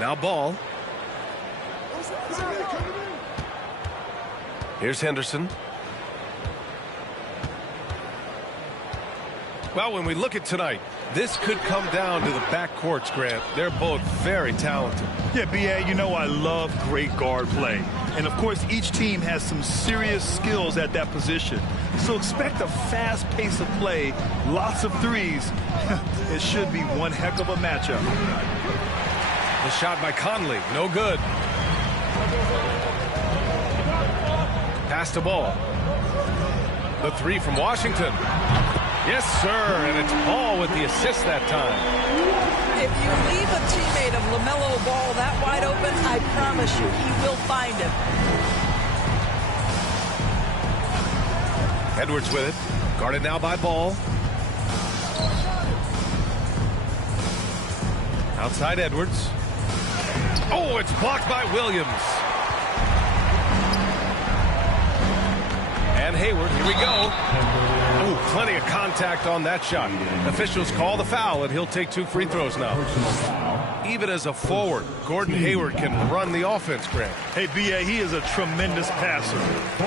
Now ball. Here's Henderson. Well, when we look at tonight, this could come down to the backcourts, Grant. They're both very talented. Yeah, B.A., you know I love great guard play. And, of course, each team has some serious skills at that position. So expect a fast pace of play, lots of threes. It should be one heck of a matchup. The shot by Conley, no good. Pass to Ball. The three from Washington. Yes, sir, and it's Ball with the assist that time. If you leave a teammate of LaMelo Ball that wide open, I promise you, he will find him. Edwards with it. Guarded now by Ball. Outside Edwards. Oh, it's blocked by Williams. And Hayward, here we go. Oh, plenty of contact on that shot. Officials call the foul, and he'll take 2 free throws now. Even as a forward, Gordon Hayward can run the offense, Grant. Hey, B.A., he is a tremendous passer.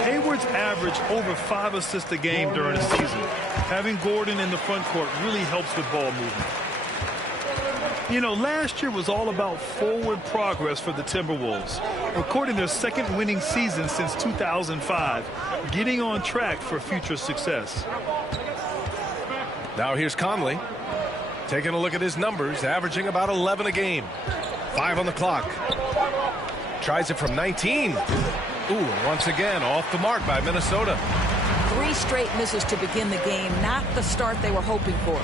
Hayward's averaged over 5 assists a game during the season. Having Gordon in the front court really helps with ball movement. You know, last year was all about forward progress for the Timberwolves, recording their second winning season since 2005, getting on track for future success. Now here's Conley. Taking a look at his numbers, averaging about 11 a game. 5 on the clock. Tries it from 19. Ooh, and once again, off the mark by Minnesota. 3 straight misses to begin the game, not the start they were hoping for.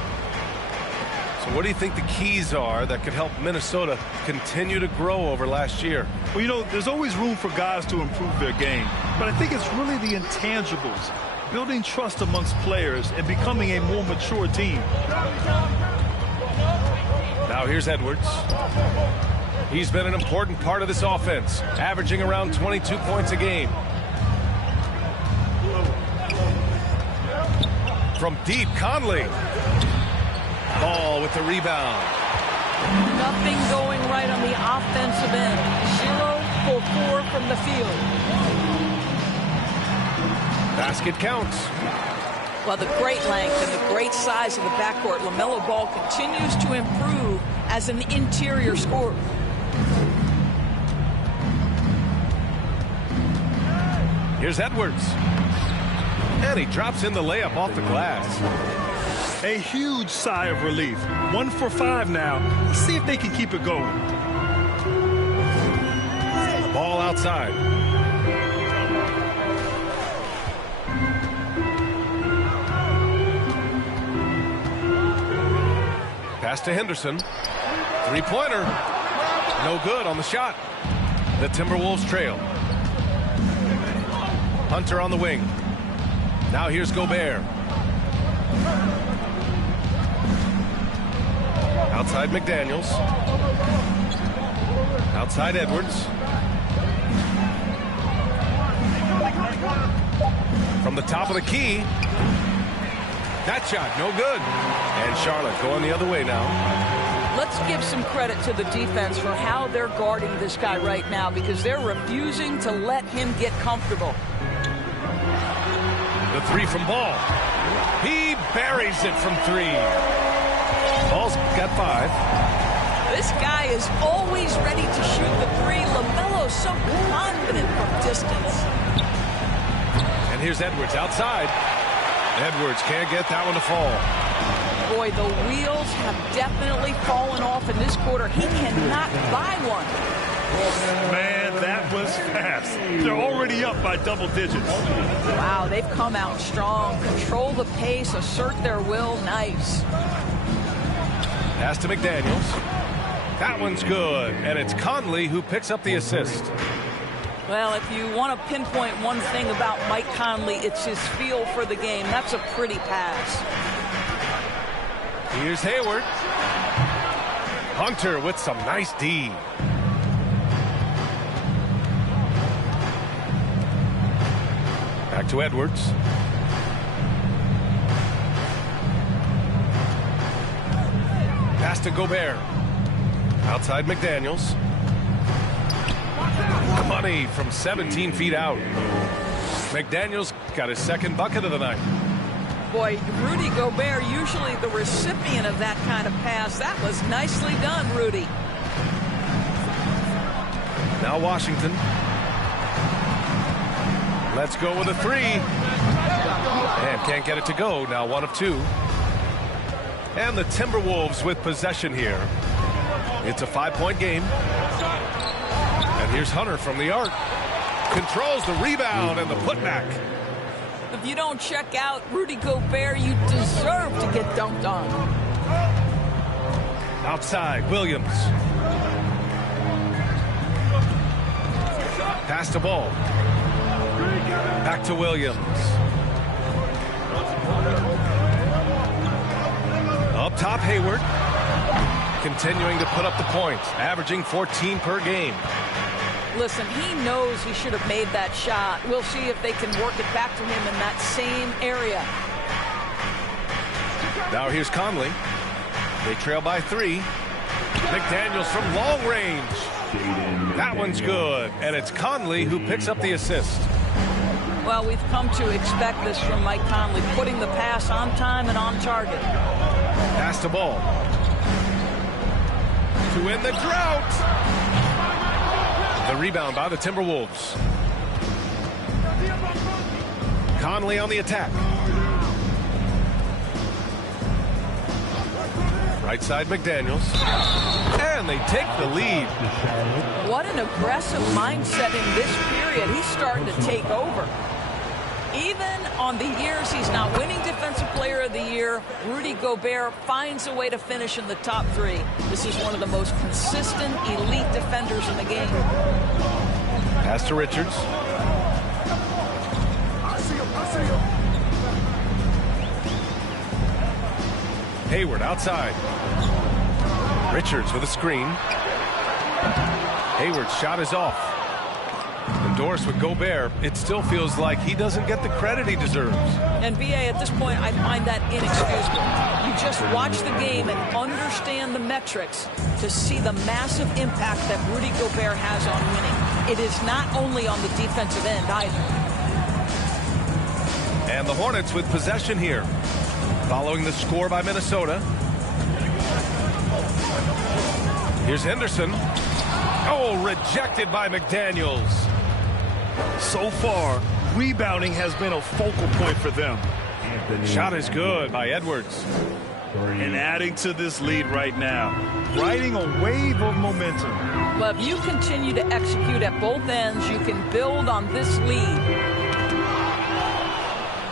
So what do you think the keys are that could help Minnesota continue to grow over last year? Well, you know, there's always room for guys to improve their game. But I think it's really the intangibles, building trust amongst players and becoming a more mature team. Now here's Edwards. He's been an important part of this offense, averaging around 22 points a game. From deep, Conley. Ball with the rebound. Nothing going right on the offensive end. 0 for 4 from the field. Basket counts. Well, the great length and the great size of the backcourt, LaMelo Ball continues to improve as an interior scorer. Here's Edwards. And he drops in the layup off the glass. A huge sigh of relief. 1 for 5 now. Let's see if they can keep it going. Ball outside. Pass to Henderson. 3-pointer. No good on the shot. The Timberwolves trail. Hunter on the wing. Now here's Gobert. Outside McDaniels. Outside Edwards. From the top of the key. That shot, no good. And Charlotte going the other way now. Let's give some credit to the defense for how they're guarding this guy right now, because they're refusing to let him get comfortable. The 3 from Ball. He buries it from 3. Ball's got 5. This guy is always ready to shoot the 3. LaMelo's so confident from distance. And here's Edwards outside. Edwards can't get that one to fall. Boy, the wheels have definitely fallen off in this quarter. He cannot buy one. Man, that was fast. They're already up by double digits. Wow, they've come out strong. Control the pace, assert their will. Nice. Pass to McDaniels. That one's good. And it's Conley who picks up the assist. Well, if you want to pinpoint one thing about Mike Conley, it's his feel for the game. That's a pretty pass. Here's Hayward. Hunter with some nice D. Back to Edwards. Pass to Gobert. Outside McDaniels. Money from 17 feet out. McDaniels got his second bucket of the night. Boy, Rudy Gobert, usually the recipient of that kind of pass. That was nicely done, Rudy. Now Washington. Let's go with a three. And can't get it to go. Now 1 of 2. And the Timberwolves with possession here. It's a 5-point game. And here's Hunter from the arc. Controls the rebound and the putback. If you don't check out Rudy Gobert, you deserve to get dunked on. Outside, Williams. Pass the ball. Back to Williams. Up top, Hayward. Continuing to put up the points, averaging 14 per game. Listen, he knows he should have made that shot. We'll see if they can work it back to him in that same area. Now here's Conley. They trail by 3. McDaniels from long range. That one's good, and it's Conley who picks up the assist. Well, we've come to expect this from Mike Conley, putting the pass on time and on target. Pass the ball. To end the drought. The rebound by the Timberwolves. Conley on the attack. Right side, McDaniels. And they take the lead. What an aggressive mindset in this period. He's starting to take over. Even on the years he's not winning Defensive Player of the Year, Rudy Gobert finds a way to finish in the top 3. This is one of the most consistent, elite defenders in the game. Pass to Richards. Hayward outside. Richards with a screen. Hayward's shot is off. Endorsed with Gobert, it still feels like he doesn't get the credit he deserves. And BA, at this point, I find that inexcusable. You just watch the game and understand the metrics to see the massive impact that Rudy Gobert has on winning. It is not only on the defensive end either. And the Hornets with possession here, following the score by Minnesota. Here's Henderson. Oh, rejected by McDaniels. So far, rebounding has been a focal point for them. Shot is good by Edwards. And adding to this lead right now, riding a wave of momentum. Well, if you continue to execute at both ends, you can build on this lead.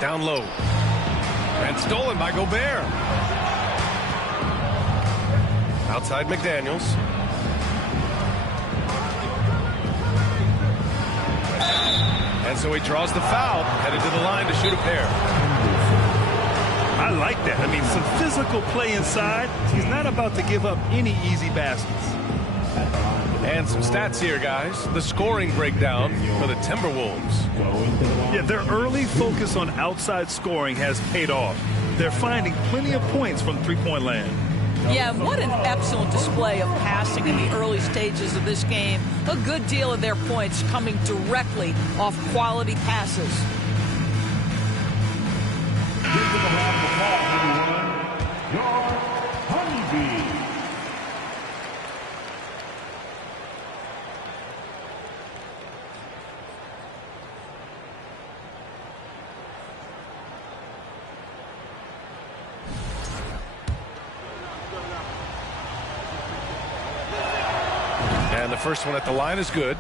Down low. And stolen by Gobert. Outside McDaniels. And so he draws the foul, headed to the line to shoot a pair. I like that. I mean, some physical play inside. He's not about to give up any easy baskets. And some stats here, guys. The scoring breakdown for the Timberwolves. Yeah, their early focus on outside scoring has paid off. They're finding plenty of points from three-point land. Yeah, what an excellent display of passing in the early stages of this game. A good deal of their points coming directly off quality passes. And the first one at the line is good.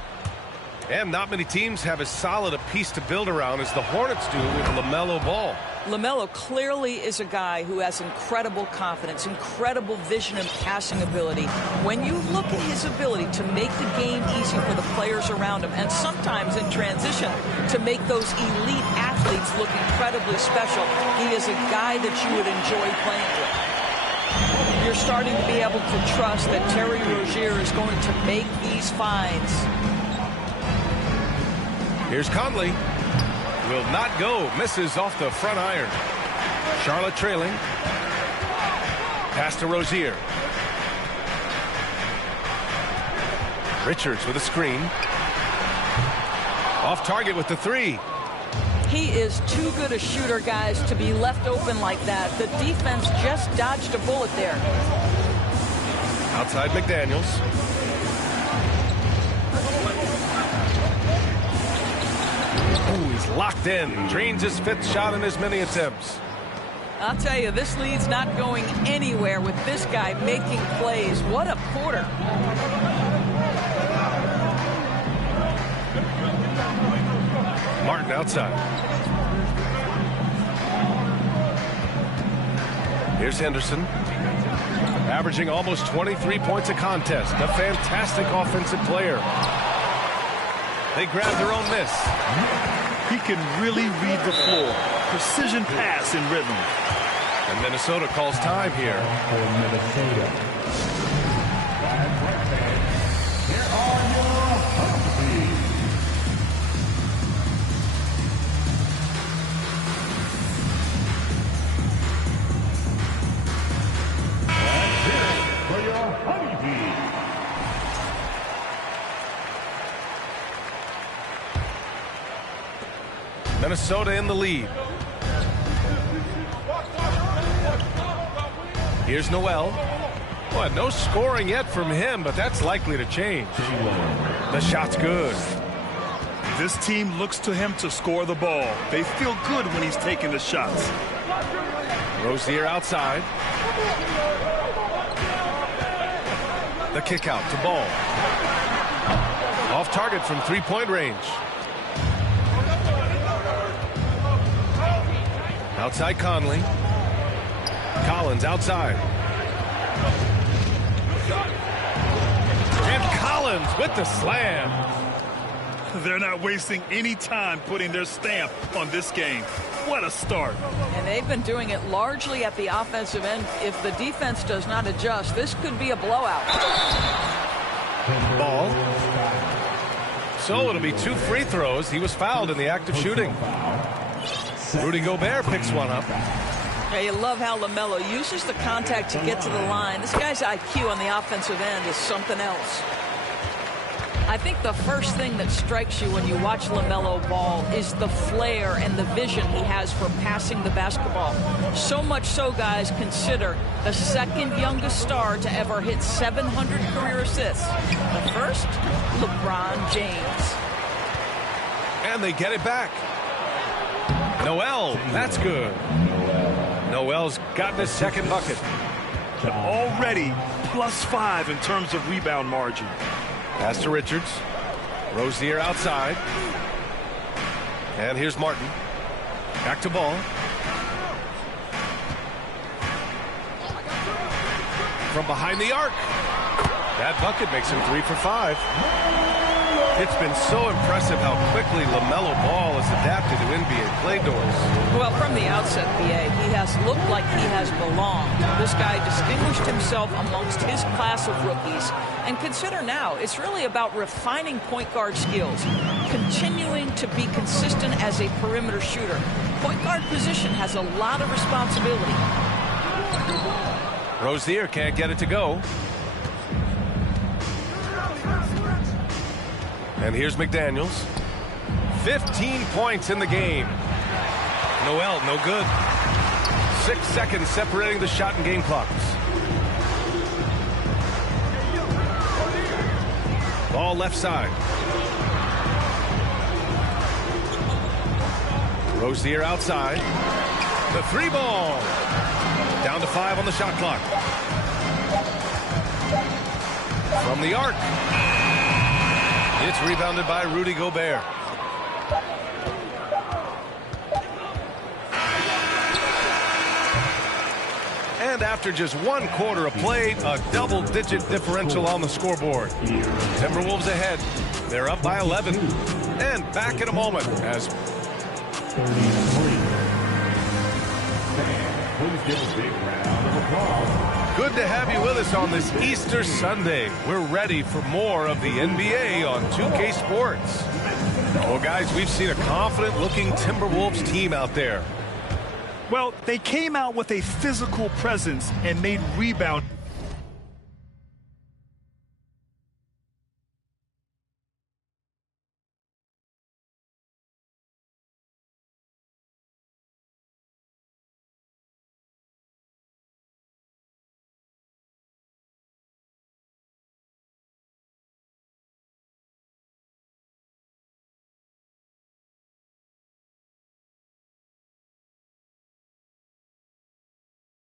And not many teams have as solid a piece to build around as the Hornets do with LaMelo Ball. LaMelo clearly is a guy who has incredible confidence, incredible vision and passing ability. When you look at his ability to make the game easy for the players around him, and sometimes in transition to make those elite athletes look incredibly special, he is a guy that you would enjoy playing with. You're starting to be able to trust that Terry Rozier is going to make these finds. Here's Conley. Will not go. Misses off the front iron. Charlotte trailing. Pass to Rozier. Richards with a screen. Off target with the three. He is too good a shooter, guys, to be left open like that. The defense just dodged a bullet there. Outside McDaniels. Ooh, he's locked in. Drains his 5th shot in as many attempts. I'll tell you, this lead's not going anywhere with this guy making plays. What a quarter. Martin outside. Here's Henderson. Averaging almost 23 points a contest. A fantastic offensive player. They grab their own miss. He can really read the floor. Precision pass in rhythm. And Minnesota calls time here. For Minnesota. Here are your Humvees. That's it for your Humvees. Minnesota in the lead. Here's Noel. Well, no scoring yet from him, but that's likely to change. The shot's good. This team looks to him to score the ball. They feel good when he's taking the shots. Rozier outside. The kick out to Ball. Off target from 3-point range. Outside Conley. Collins outside. And Collins with the slam. They're not wasting any time putting their stamp on this game. What a start. And they've been doing it largely at the offensive end. If the defense does not adjust, this could be a blowout. Ball. So it'll be 2 free throws. He was fouled in the act of shooting. Rudy Gobert picks one up. Yeah, you love how LaMelo uses the contact to get to the line. This guy's IQ on the offensive end is something else. I think the first thing that strikes you when you watch LaMelo ball is the flair and the vision he has for passing the basketball. So much so, guys, consider the second youngest star to ever hit 700 career assists. The first, LeBron James. And they get it back. Noel, that's good. Noel's gotten his second bucket. Already +5 in terms of rebound margin. Pass to Richards. Rozier outside. And here's Martin. Back to Ball. From behind the arc. That bucket makes him 3 for 5. It's been so impressive how quickly LaMelo Ball has adapted to NBA play doors. Well, from the outset, BA, he has looked like he has belonged. This guy distinguished himself amongst his class of rookies. And consider now, it's really about refining point guard skills, continuing to be consistent as a perimeter shooter. Point guard position has a lot of responsibility. Rozier can't get it to go. And here's McDaniels. 15 points in the game. Noel, no good. 6 seconds separating the shot and game clocks. Ball left side. Rozier outside. The 3 ball. Down to 5 on the shot clock. From the arc. It's rebounded by Rudy Gobert. And after just 1 quarter of play, a double-digit differential on the scoreboard. Timberwolves ahead. They're up by 11. And back in a moment as... 33. Please give a big round of applause. Good to have you with us on this Easter Sunday. We're ready for more of the NBA on 2K Sports. Well, guys, we've seen a confident-looking Timberwolves team out there. Well, they came out with a physical presence and made rebound.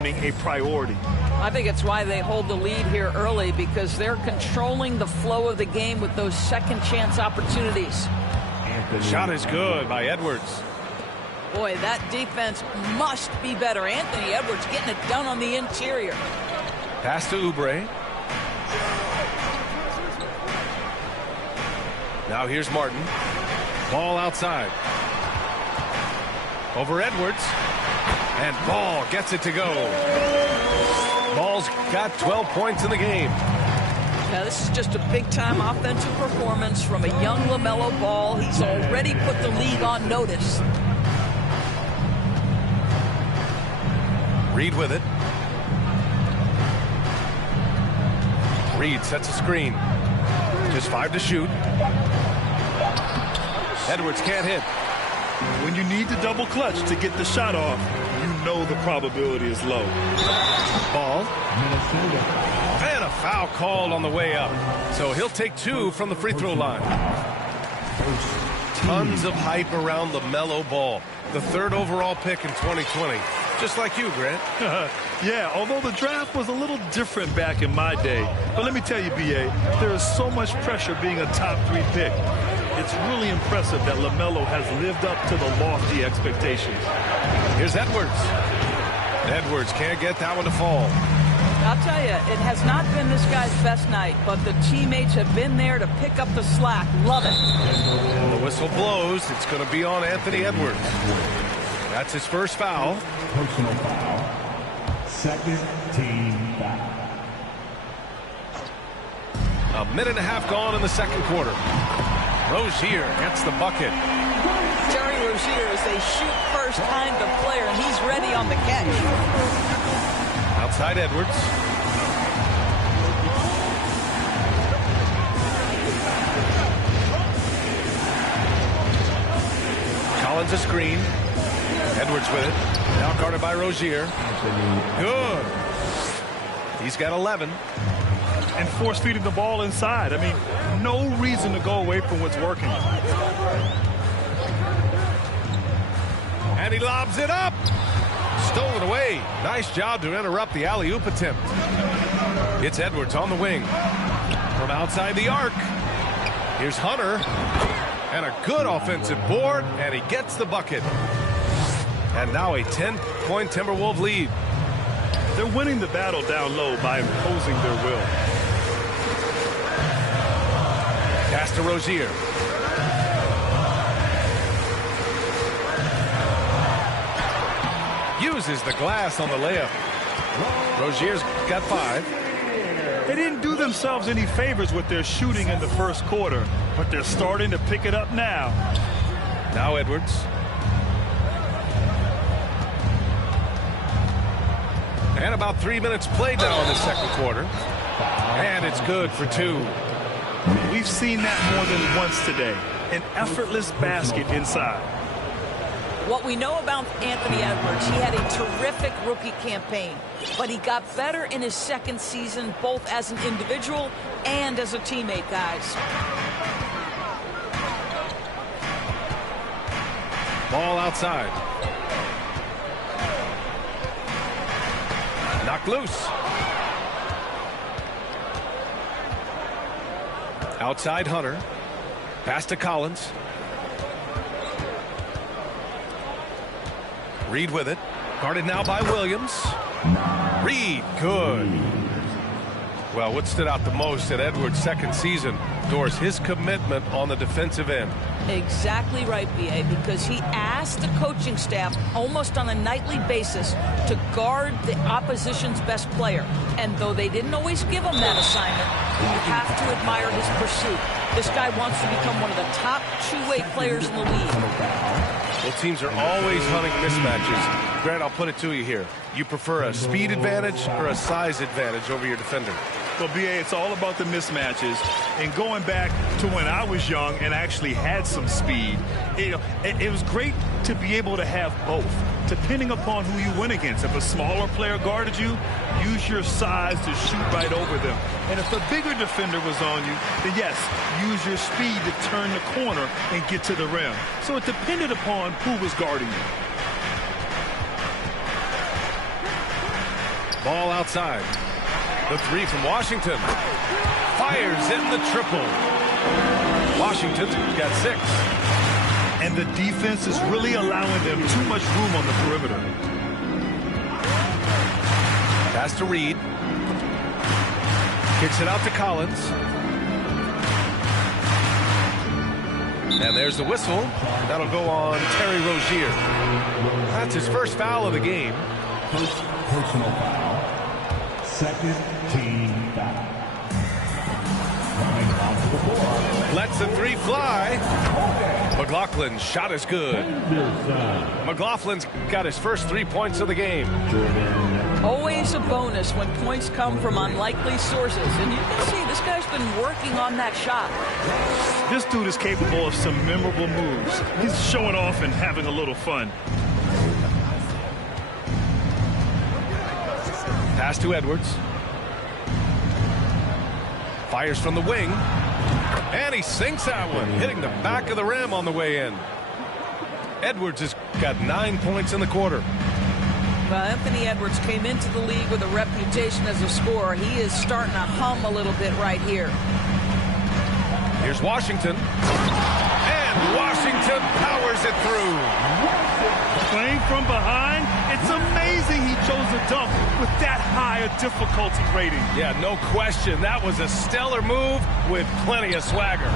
a priority. I think it's why they hold the lead here early, because they're controlling the flow of the game with those second chance opportunities. Shot is good by Edwards. Boy, that defense must be better. Anthony Edwards getting it done on the interior. Pass to Oubre. Now here's Martin. Ball outside. Over Edwards. And Ball gets it to go. Ball's got 12 points in the game. Now, this is just a big-time offensive performance from a young LaMelo Ball. He's already put the league on notice. Reed with it. Reed sets a screen. Just 5 to shoot. Edwards can't hit. When you need to double clutch to get the shot off, you know the probability is low. Ball. And a foul called on the way up. So he'll take 2 from the free throw line. Tons of hype around LaMelo Ball, the 3rd overall pick in 2020. Just like you, Grant. Yeah, although the draft was a little different back in my day. But let me tell you, B.A., there is so much pressure being a top 3 pick. It's really impressive that LaMelo has lived up to the lofty expectations. Here's Edwards. Edwards can't get that one to fall. I'll tell you, it has not been this guy's best night, but the teammates have been there to pick up the slack. Love it. The whistle blows. It's going to be on Anthony Edwards. That's his first foul. Personal foul. Second team foul. A minute and a half gone in the second quarter. Rozier gets the bucket. Terry Rozier is a shoot-first kind of player, and he's ready on the catch. Outside Edwards. Collins a screen. Edwards with it. Now guarded by Rozier. Good. He's got 11. And force feeding the ball inside. I mean, no reason to go away from what's working. And he lobs it up. Stolen away. Nice job to interrupt the alley-oop attempt. It's Edwards on the wing. From outside the arc. Here's Hunter. And a good offensive board. And he gets the bucket. And now a 10-point Timberwolves lead. They're winning the battle down low by imposing their will. Pass to Rozier. Uses the glass on the layup. Rozier's got 5. They didn't do themselves any favors with their shooting in the first quarter, but they're starting to pick it up now. Now Edwards. And about 3 minutes played now in the second quarter. And it's good for 2. We've seen that more than once today. An effortless basket inside. What we know about Anthony Edwards, he had a terrific rookie campaign, but he got better in his second season, both as an individual and as a teammate, guys. Ball outside. Knocked loose. Outside Hunter. Pass to Collins. Reed with it. Guarded now by Williams. Reed, good. Well, what stood out the most at Edwards' second season, Doris, his commitment on the defensive end. Exactly right, B.A., because he asked the coaching staff almost on a nightly basis to guard the opposition's best player. And though they didn't always give him that assignment, you have to admire his pursuit. This guy wants to become one of the top two-way players in the league. Well, teams are always hunting mismatches. Grant, I'll put it to you here. You prefer a speed advantage or a size advantage over your defender? Well, B.A., it's all about the mismatches. And going back to when I was young and actually had some speed, it was great to be able to have both, depending upon who you went against. If a smaller player guarded you, use your size to shoot right over them. And if a bigger defender was on you, then yes, use your speed to turn the corner and get to the rim. So it depended upon who was guarding you. Ball outside. The three from Washington. Fires in the triple. Washington's got 6. And the defense is really allowing them too much room on the perimeter. Pass to Reed. Kicks it out to Collins. And there's the whistle. That'll go on Terry Rozier. That's his first foul of the game. Personal foul. Second team foul. Coming onto the floor. Lets the three fly. McLaughlin's shot is good. McLaughlin's got his first 3 points of the game. Always a bonus when points come from unlikely sources. And you can see this guy's been working on that shot. This dude is capable of some memorable moves. He's showing off and having a little fun. Pass to Edwards. Fires from the wing. And he sinks that one, hitting the back of the rim on the way in. Edwards has got 9 points in the quarter. Well, Anthony Edwards came into the league with a reputation as a scorer. He is starting to hum a little bit right here. Here's Washington. And Washington powers it through. Playing from behind, it's amazing he chose a dunk with that high a difficulty rating. Yeah, no question. That was a stellar move with plenty of swagger.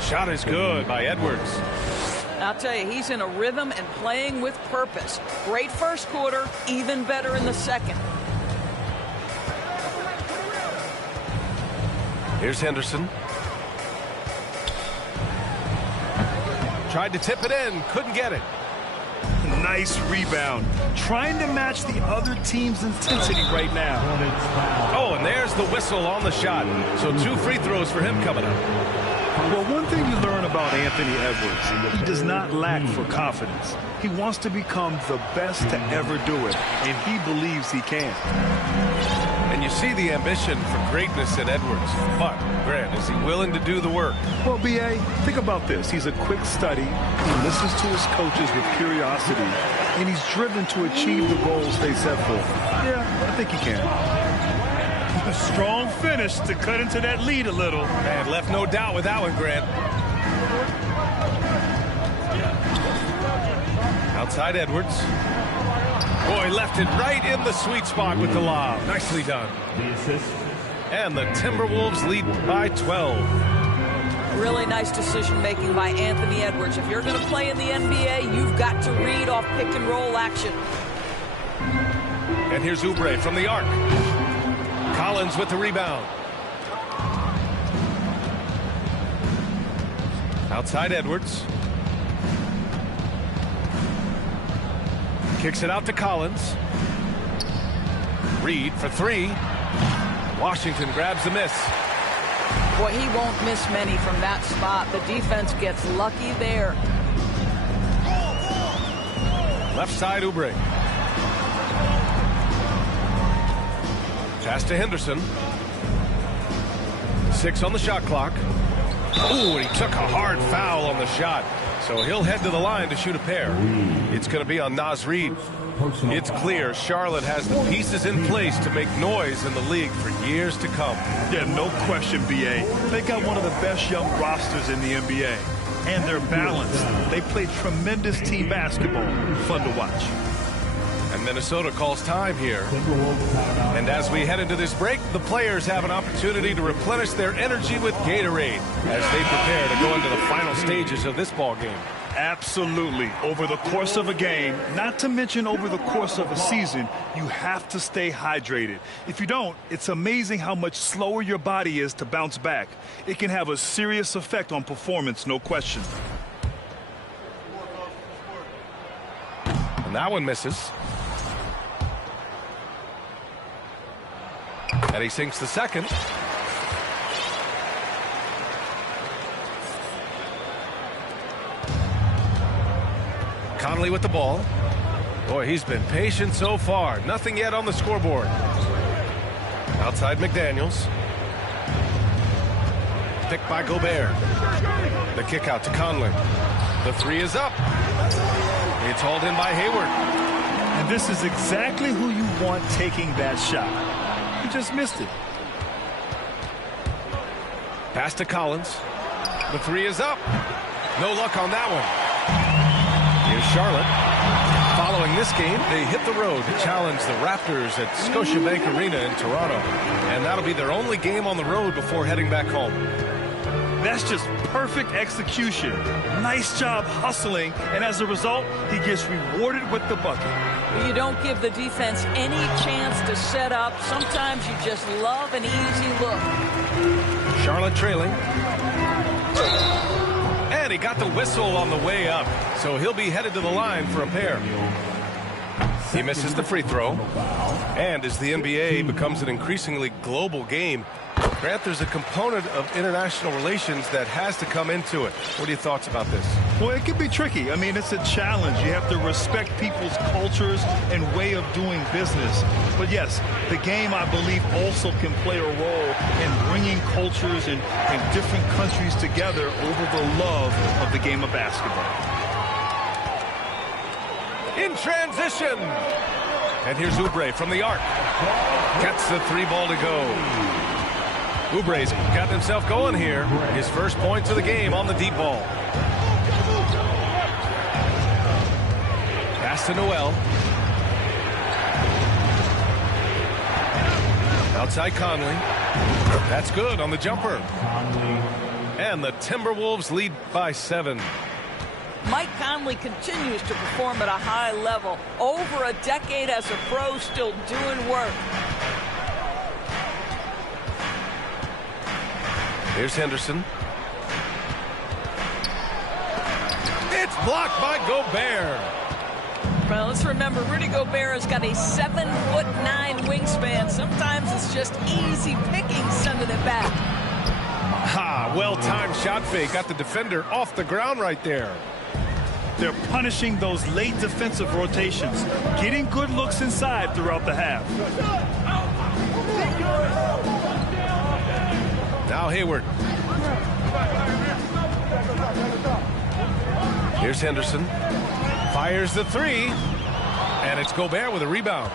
Shot is good by Edwards. I'll tell you, he's in a rhythm and playing with purpose. Great first quarter, even better in the second. Here's Henderson. Tried to tip it in, couldn't get it. Nice rebound. Trying to match the other team's intensity right now. Oh, and there's the whistle on the shot. So 2 free throws for him coming up. Well, one thing you learn about Anthony Edwards, he does not lack for confidence. He wants to become the best to ever do it, and he believes he can. And you see the ambition for greatness in Edwards. But, Grant, is he willing to do the work? Well, B.A., think about this. He's a quick study. He listens to his coaches with curiosity, and he's driven to achieve the goals they set for him. Yeah, I think he can. A strong finish to cut into that lead a little. Man, left no doubt with that one, Grant. Outside Edwards. Boy, left it right in the sweet spot with the lob. Nicely done. And the Timberwolves lead by 12. Really nice decision-making by Anthony Edwards. If you're going to play in the NBA, you've got to read off pick-and-roll action. And here's Oubre from the arc. Collins with the rebound. Outside Edwards. Kicks it out to Collins. Reed for 3. Washington grabs the miss. Boy, he won't miss many from that spot. The defense gets lucky there. Left side, Oubre. Pass to Henderson. 6 on the shot clock. Ooh, and he took a hard foul on the shot. So he'll head to the line to shoot a pair. It's going to be on Naz Reid. It's clear Charlotte has the pieces in place to make noise in the league for years to come. Yeah, no question, B.A. They got one of the best young rosters in the NBA. And they're balanced. They play tremendous team basketball. Fun to watch. And Minnesota calls time here. And as we head into this break, the players have an opportunity to replenish their energy with Gatorade as they prepare to go into the final stages of this ball game. Absolutely. Over the course of a game, not to mention over the course of a season, you have to stay hydrated. If you don't, it's amazing how much slower your body is to bounce back. It can have a serious effect on performance, no question. And that one misses. And he sinks the second. Conley with the ball. Boy, he's been patient so far. Nothing yet on the scoreboard. Outside McDaniels. Picked by Gobert. The kick out to Conley. The 3 is up. It's hauled in by Hayward. And And this is exactly who you want taking that shot. He just missed it. Pass to Collins. The three is up. No luck on that one. Here's Charlotte. Following this game, they hit the road to challenge the Raptors at Scotiabank Arena in Toronto. And that'll be their only game on the road before heading back home. That's just perfect execution. Nice job hustling, and as a result, he gets rewarded with the bucket. You don't give the defense any chance to set up. Sometimes you just love an easy look. Charlotte trailing. And he got the whistle on the way up, so he'll be headed to the line for a pair. He misses the free throw. And as the NBA becomes an increasingly global game, Grant, there's a component of international relations that has to come into it. What are your thoughts about this? Well, it can be tricky. I mean, it's a challenge. You have to respect people's cultures and way of doing business. But yes, the game, I believe, also can play a role in bringing cultures in different countries together over the love of the game of basketball. In transition. And here's Oubre from the arc. Gets the three ball to go. Oubre's got himself going here. His first points of the game on the deep ball. Pass to Noel. Outside Conley. That's good on the jumper. And the Timberwolves lead by 7. Mike Conley continues to perform at a high level. Over a decade as a pro, still doing work. Here's Henderson. It's blocked by Gobert. Well, let's remember, Rudy Gobert has got a 7'9" wingspan. Sometimes it's just easy picking sending it back. Ha, well-timed shot fake. Got the defender off the ground right there. They're punishing those late defensive rotations, getting good looks inside throughout the half. Now Hayward. Here's Henderson. Fires the three. And it's Gobert with a rebound.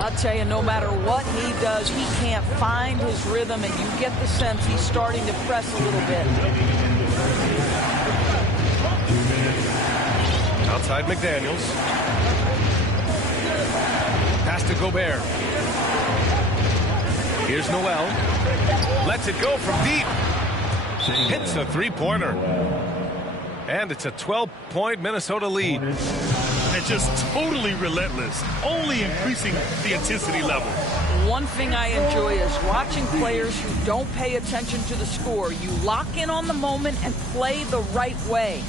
I'll tell you, no matter what he does, he can't find his rhythm, and you get the sense he's starting to press a little bit. Outside McDaniels. Pass to Gobert. Here's Noel. Lets it go from deep. Hits a three-pointer. And it's a 12-point Minnesota lead. And just totally relentless, only increasing the intensity level. One thing I enjoy is watching players who don't pay attention to the score. You lock in on the moment and play the right way.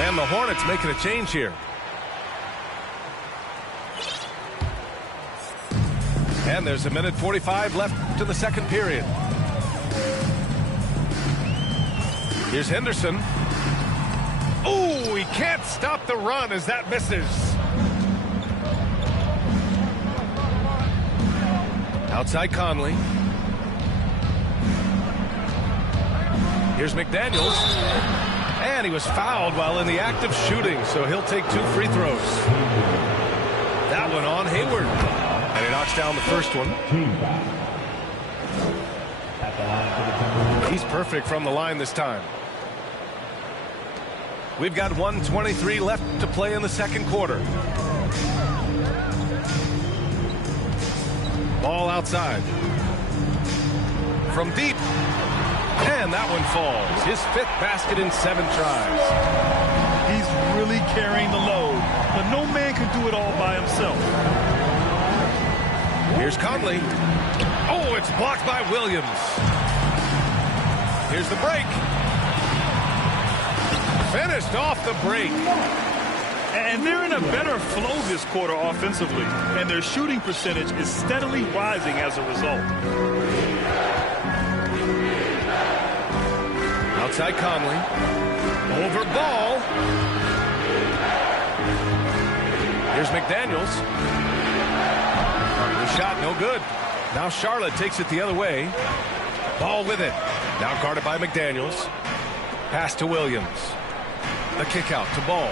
And the Hornets making a change here. And there's 1:45 left to the second period. Here's Henderson. Oh, he can't stop the run as that misses. Outside Conley. Here's McDaniels. And he was fouled while in the act of shooting, so he'll take 2 free throws. That one on Hayward. And he knocks down the first one. He's perfect from the line this time. We've got 1:23 left to play in the second quarter. Ball outside. From deep. And that one falls. His 5th basket in 7 tries. He's really carrying the load, but no man can do it all by himself. Here's Conley. Oh, it's blocked by Williams. Here's the break. Finished off the break. And they're in a better flow this quarter offensively, and their shooting percentage is steadily rising as a result. Outside Conley. Over ball. Here's McDaniels. The shot no good. Now Charlotte takes it the other way. Ball with it. Now guarded by McDaniels. Pass to Williams. The kick out to Ball.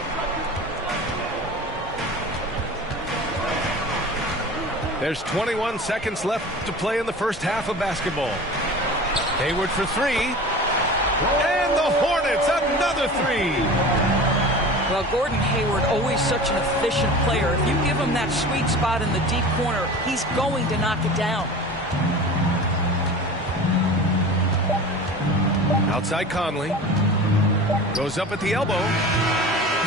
There's 21 seconds left to play in the first half of basketball. Hayward for three. And the Hornets, another three. Well, Gordon Hayward, always such an efficient player. If you give him that sweet spot in the deep corner, he's going to knock it down. Outside Conley. Goes up at the elbow.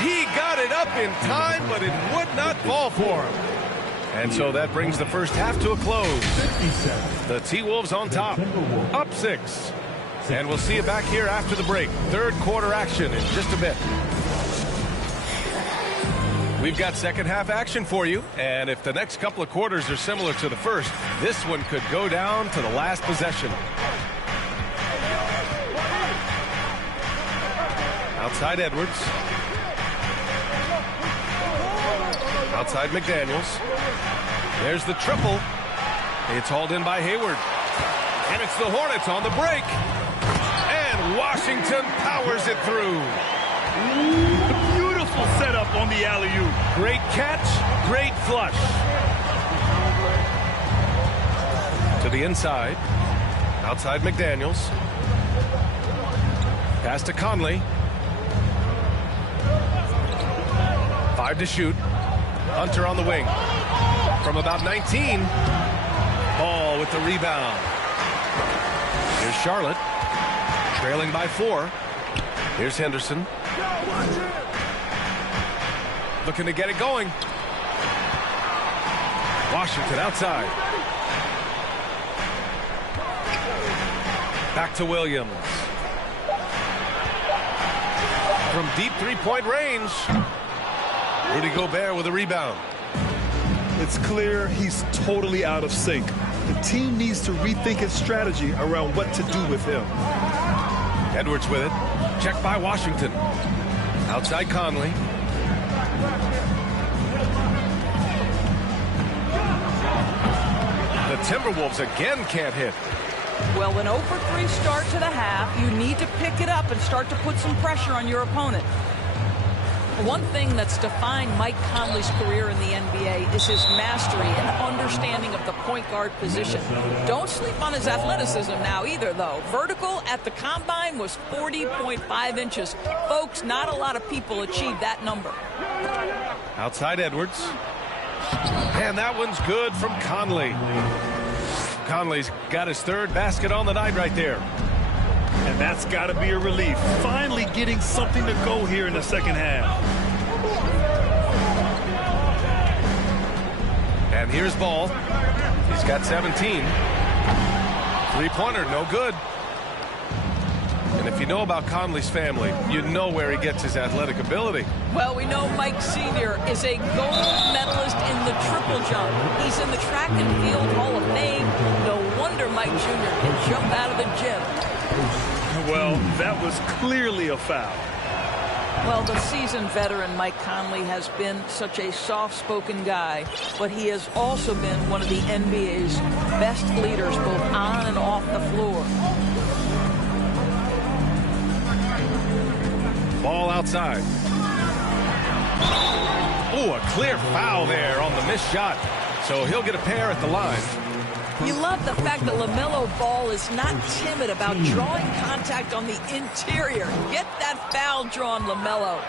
He got it up in time, but it would not fall for him. And so that brings the first half to a close. The T-Wolves on top, up 6. And we'll see you back here after the break. Third quarter action in just a bit. We've got second half action for you. And if the next couple of quarters are similar to the first, this one could go down to the last possession. Outside Edwards. Outside McDaniels. There's the triple. It's hauled in by Hayward. And it's the Hornets on the break. And Washington powers it through. Beautiful setup on the alley-oop. Great catch, great flush. To the inside. Outside McDaniels. Pass to Conley. 5 to shoot. Hunter on the wing. From about 19. Ball with the rebound. Here's Charlotte. Trailing by 4. Here's Henderson. Looking to get it going. Washington outside. Back to Williams. From deep three-point range. Rudy Gobert with a rebound. It's clear he's totally out of sync. The team needs to rethink its strategy around what to do with him. Edwards with it. Checked by Washington. Outside Conley. The Timberwolves again can't hit. Well, an 0-for-3 start to the half. You need to pick it up and start to put some pressure on your opponent. One thing that's defined Mike Conley's career in the NBA is his mastery and understanding of the point guard position. Don't sleep on his athleticism now either, though. Vertical at the combine was 40.5 inches. Folks, not a lot of people achieve that number. Outside Edwards. And that one's good from Conley. Conley's got his third basket on the night right there. And that's got to be a relief. Finally getting something to go here in the second half. And here's Ball. He's got 17. Three-pointer, no good. And if you know about Conley's family, you know where he gets his athletic ability. Well, we know Mike Sr. is a gold medalist in the triple jump. He's in the track and field Hall of Fame. No wonder Mike Jr. can jump out of the gym. Well, that was clearly a foul. Well, the seasoned veteran Mike Conley has been such a soft-spoken guy, but he has also been one of the NBA's best leaders both on and off the floor. Ball outside. Oh, a clear foul there on the missed shot. So he'll get a pair at the line. You love the fact that LaMelo Ball is not timid about drawing contact on the interior. Get that foul drawn, LaMelo.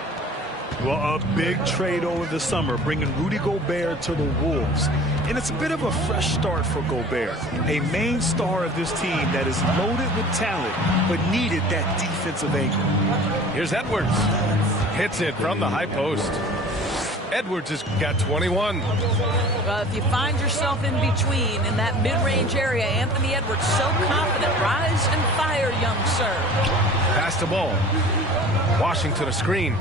Well, a big trade over the summer, bringing Rudy Gobert to the Wolves. And it's a bit of a fresh start for Gobert, a main star of this team that is loaded with talent, but needed that defensive angle. Here's Edwards. Hits it from the high post. Edwards has got 21. Well, if you find yourself in between in that mid-range area, Anthony Edwards so confident. Rise and fire, young sir. Pass the ball. Washington a screen.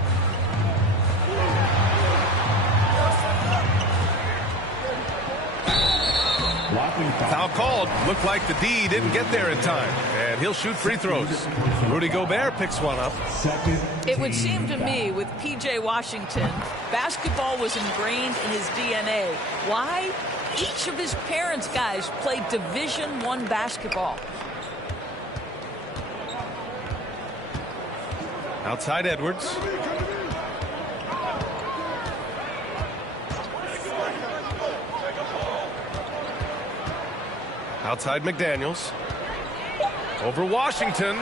Foul called. Looked like the D didn't get there in time. And he'll shoot free throws. Rudy Gobert picks one up. It would seem to me with P.J. Washington, basketball was ingrained in his DNA. Why? Each of his parents' guys played Division I basketball. Outside Edwards. Outside McDaniels. Over Washington.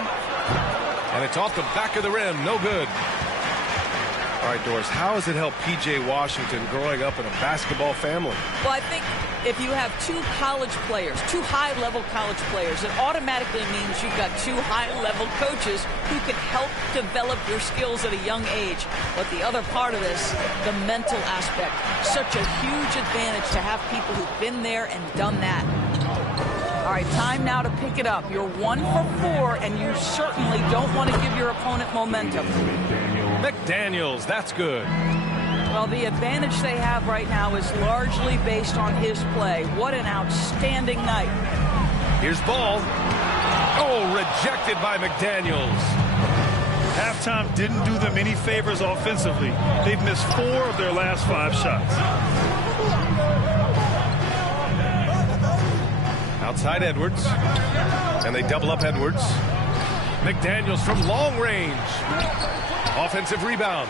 And it's off the back of the rim. No good. All right, Doris, how has it helped P.J. Washington growing up in a basketball family? Well, I think if you have two college players, two high-level college players, it automatically means you've got two high-level coaches who can help develop your skills at a young age. But the other part of this, the mental aspect, such a huge advantage to have people who've been there and done that. All right, time now to pick it up. You're 1 for 4, and you certainly don't want to give your opponent momentum. McDaniels, that's good. Well, the advantage they have right now is largely based on his play. What an outstanding night. Here's Ball. Oh, rejected by McDaniels. Halftime didn't do them any favors offensively. They've missed 4 of their last 5 shots. Outside Edwards. And they double up Edwards. McDaniels from long range. Offensive rebound.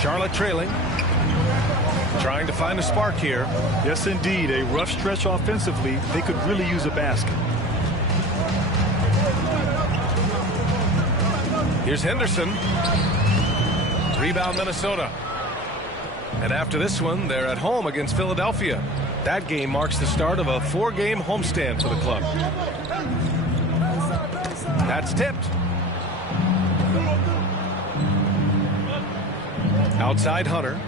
Charlotte trailing. Trying to find a spark here. Yes, indeed. A rough stretch offensively. They could really use a basket. Here's Henderson. Rebound Minnesota. And after this one, they're at home against Philadelphia. That game marks the start of a 4-game homestand for the club. That's tipped. Outside Hunter.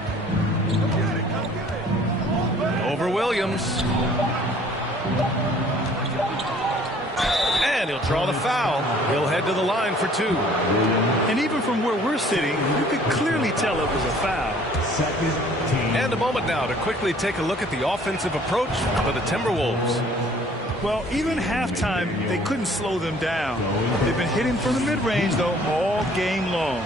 Over Williams. And he'll draw the foul. He'll head to the line for 2. And even from where we're sitting, you could clearly tell it was a foul. And a moment now to quickly take a look at the offensive approach for the Timberwolves. Well, even halftime, they couldn't slow them down. They've been hitting from the mid-range, though, all game long.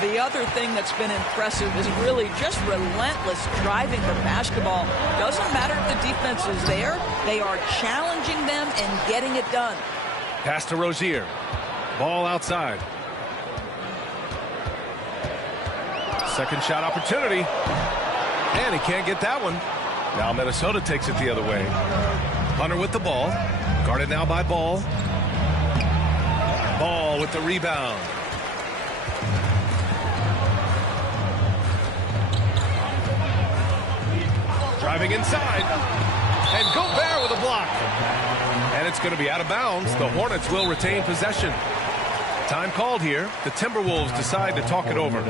The other thing that's been impressive is really just relentless driving the basketball. Doesn't matter if the defense is there. They are challenging them and getting it done. Pass to Rozier. Ball outside. Second shot opportunity. And he can't get that one. Now Minnesota takes it the other way. Hunter with the ball. Guarded now by Ball. Ball with the rebound. Driving inside. And Gobert with a block. And it's going to be out of bounds. The Hornets will retain possession. Time called here. The Timberwolves decide to talk it over.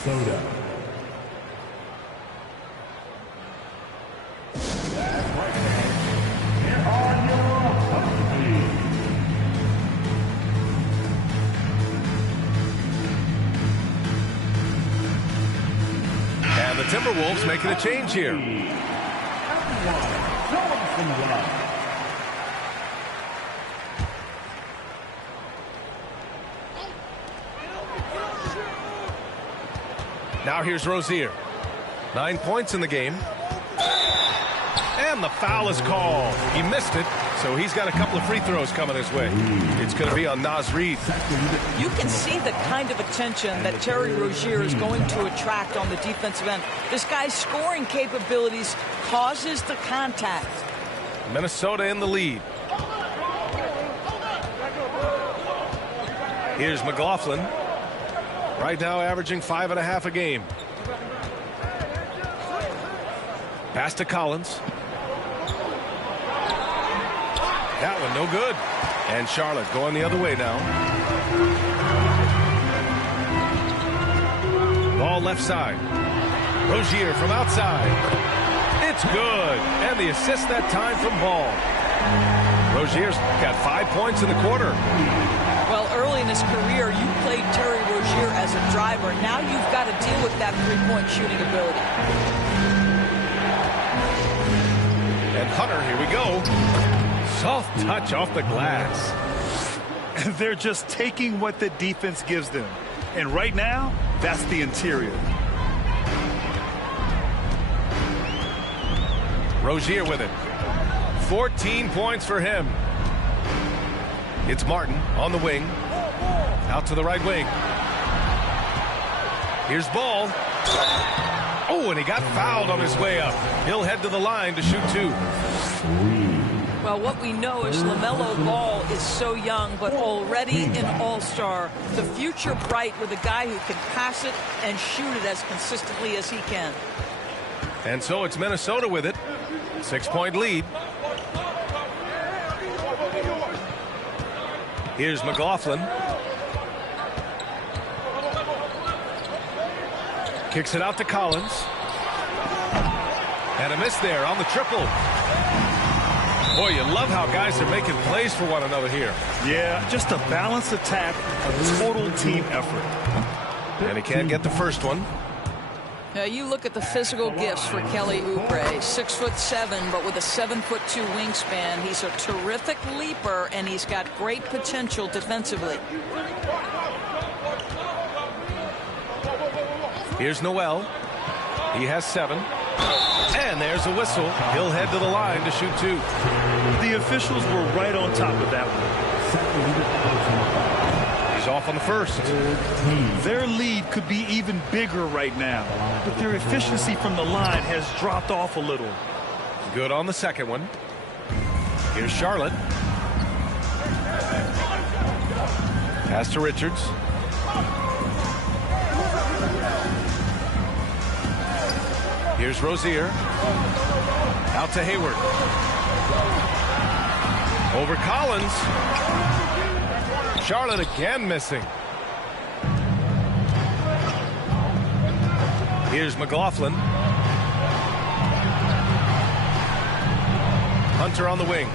Soda. And the Timberwolves making a change here. Now here's Rozier. 9 points in the game. And the foul is called. He missed it, so he's got a couple of free throws coming his way. It's going to be on Naz Reid. You can see the kind of attention that Terry Rozier is going to attract on the defensive end. This guy's scoring capabilities causes the contact. Minnesota in the lead. Here's McLaughlin. Right now averaging 5.5 a game. Pass to Collins. That one no good. And Charlotte going the other way now. Ball left side. Rozier from outside. It's good. And the assist that time from Ball. Rozier's got 5 points in the quarter. Well, early in his career, you played Terry Rozier as a driver. Now you've got to deal with that three-point shooting ability. And Hunter, here we go. Soft touch off the glass. They're just taking what the defense gives them. And right now, that's the interior. Rozier with it. 14 points for him. It's Martin on the wing. Out to the right wing. Here's Ball. Oh, and he got fouled on his way up. He'll head to the line to shoot two. Well, what we know is LaMelo Ball is so young, but already an all-star. The future bright with a guy who can pass it and shoot it as consistently as he can. And so it's Minnesota with it. 6-point lead. Here's McLaughlin. Kicks it out to Collins. And a miss there on the triple. Boy, you love how guys are making plays for one another here. Yeah, just a balanced attack, a total team effort. And he can't get the first one. Now you look at the physical gifts for Kelly Oubre. 6'7", but with a 7'2" wingspan. He's a terrific leaper, and he's got great potential defensively. Here's Noel. He has 7. And there's a whistle. He'll head to the line to shoot two. The officials were right on top of that one. He's off on the first. Their lead could be even bigger right now, but their efficiency from the line has dropped off a little. Good on the second one. Here's Charlotte. Pass to Richards. Here's Rozier. Out to Hayward. Over Collins. Charlotte again missing. Here's McLaughlin. Hunter on the wing.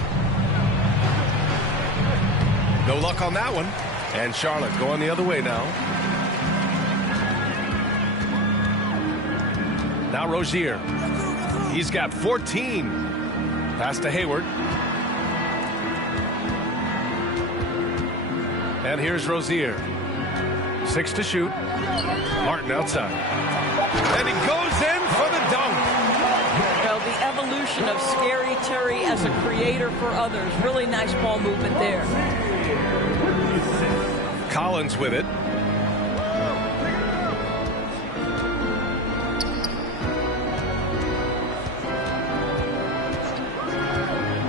No luck on that one. And Charlotte going the other way now. Now Rozier. He's got 14. Pass to Hayward. And here's Rozier. 6 to shoot. Martin outside. And he goes in for the dunk. Well, the evolution of Scary Terry as a creator for others. Really nice ball movement there. Collins with it.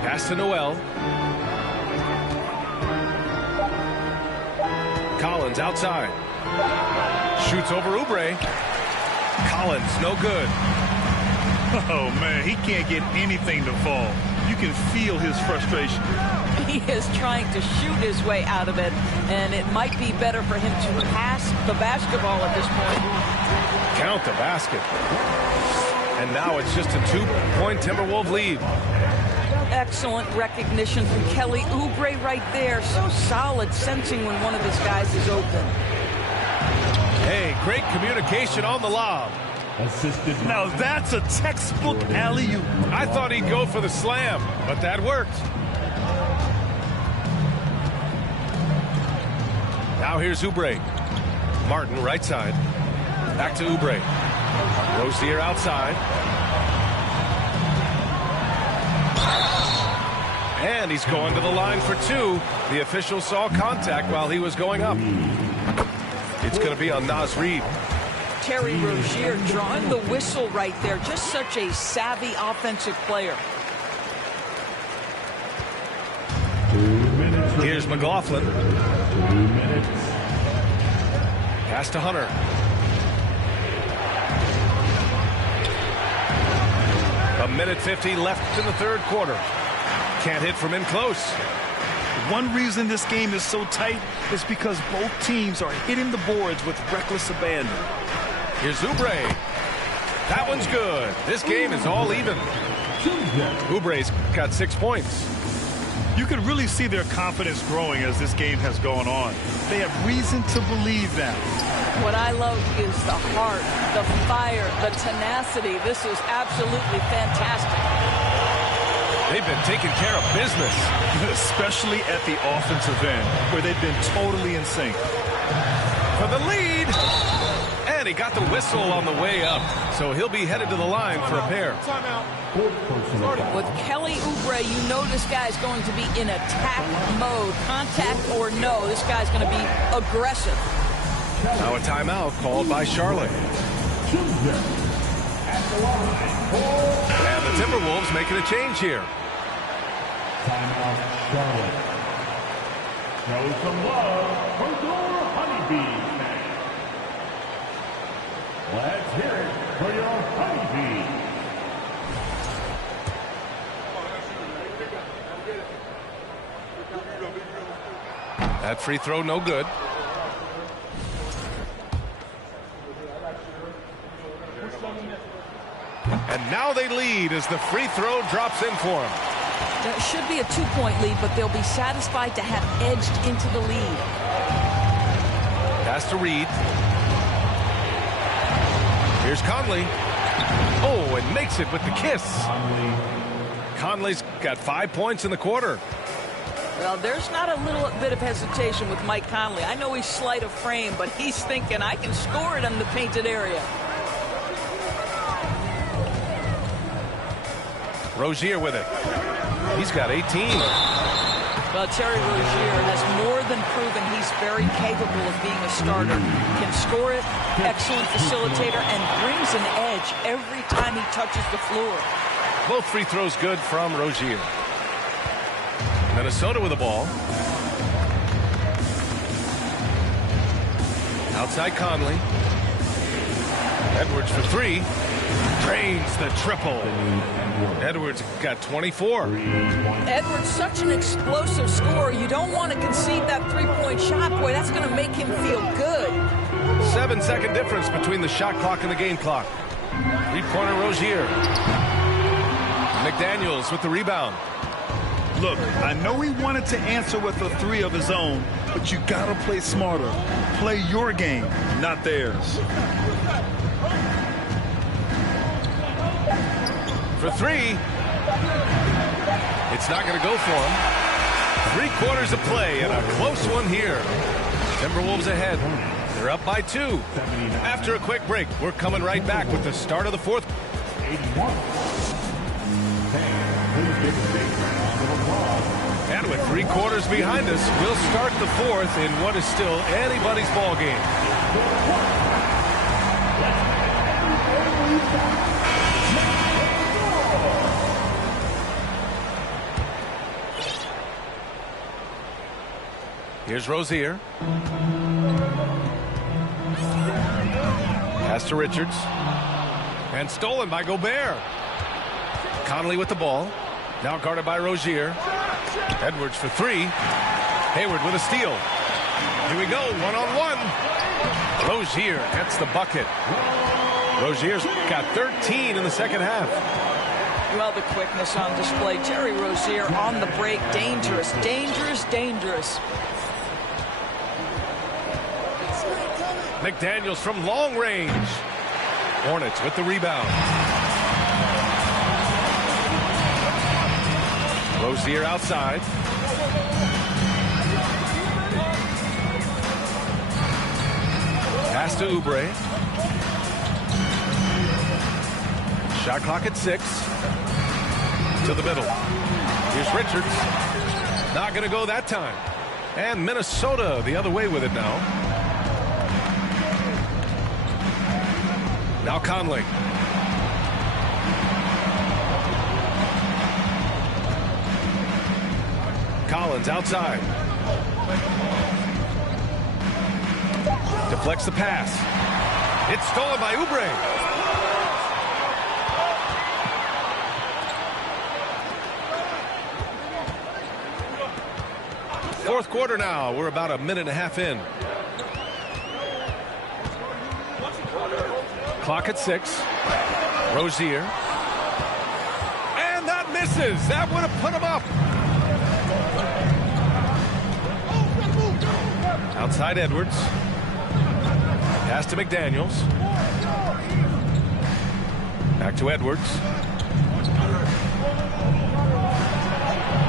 Pass to Noel. Collins outside. Shoots over Oubre. Collins, no good. Oh, man, he can't get anything to fall. You can feel his frustration. He is trying to shoot his way out of it, and it might be better for him to pass the basketball at this point. Count the basket. And now it's just a 2-point Timberwolves lead. Excellent recognition from Kelly Oubre right there. So solid, sensing when one of his guys is open. Hey, great communication on the lob. Assisted. Now that's a textbook alley-oop. I thought he'd go for the slam, but that worked. Now here's Oubre. Martin right side. Back to Oubre. Rozier outside. And he's going to the line for 2. The official saw contact while he was going up. It's going to be on Naz Reid. Terry Rozier drawing the whistle right there. Just such a savvy offensive player. Here's McLaughlin. 2 minutes. Pass to Hunter. A minute 50 left in the third quarter. can't hit from in close. One reason this game is so tight is because both teams are hitting the boards with reckless abandon. Here's Oubre. That one's good. This game is all even. Oubre's got 6 points. You can really see their confidence growing as this game has gone on. They have reason to believe that. What I love is the heart, the fire, the tenacity. This is absolutely fantastic. They've been taking care of business. Especially at the offensive end, where they've been totally in sync. For the lead. And he got the whistle on the way up. So he'll be headed to the line for a pair. With Kelly Oubre, you know this guy's going to be in attack mode. Contact or no, this guy's going to be aggressive. Now a timeout called by Charlotte. And the Timberwolves making a change here. Timeout, Charlotte. Show some love for your Honeybee fans. Let's hear it for your Honeybee. That free throw no good. And now they lead as the free throw drops in for them. It should be a 2-point lead, but they'll be satisfied to have edged into the lead. Pass to Reed. Here's Conley. Oh, and makes it with the kiss. Conley's got 5 points in the quarter. Well, there's not a little bit of hesitation with Mike Conley. I know he's slight of frame, but he's thinking, I can score it in the painted area. Rozier with it. He's got 18. Well, Terry Rozier has more than proven he's very capable of being a starter. Can score it, excellent facilitator, and brings an edge every time he touches the floor. Both free throws good from Rozier. Minnesota with the ball. Outside Conley. Edwards for three. Drains the triple. Edwards got 24. Edwards, such an explosive scorer. You don't want to concede that three-point shot. Boy, that's going to make him feel good. 7-second difference between the shot clock and the game clock. Three-pointer Rozier. McDaniels with the rebound. Look, I know he wanted to answer with a three of his own, but you got to play smarter. Play your game, not theirs. For three. It's not going to go for him. 3/4 of play and a close one here. Timberwolves ahead. They're up by 2. After a quick break, we're coming right back with the start of the fourth. 81. And with 3/4 behind us, we'll start the fourth in what is still anybody's ball game. Here's Rozier. Pass to Richards. And stolen by Gobert. Conley with the ball. Now guarded by Rozier. Edwards for three. Hayward with a steal. Here we go, one-on-one. Rozier gets the bucket. Rozier's got 13 in the second half. Well, the quickness on display. Terry Rozier on the break. Dangerous, dangerous, dangerous. McDaniels from long range. Hornets with the rebound. Rozier outside. Pass to Oubre. Shot clock at 6. To the middle. Here's Richards. Not going to go that time. And Minnesota the other way with it now. Now Conley. Collins outside. Deflects the pass. It's stolen by Oubre. Fourth quarter now. We're about a minute and a half in. Clock at 6. Rozier. And that misses. That would have put him up. Outside Edwards. Pass to McDaniels. Back to Edwards.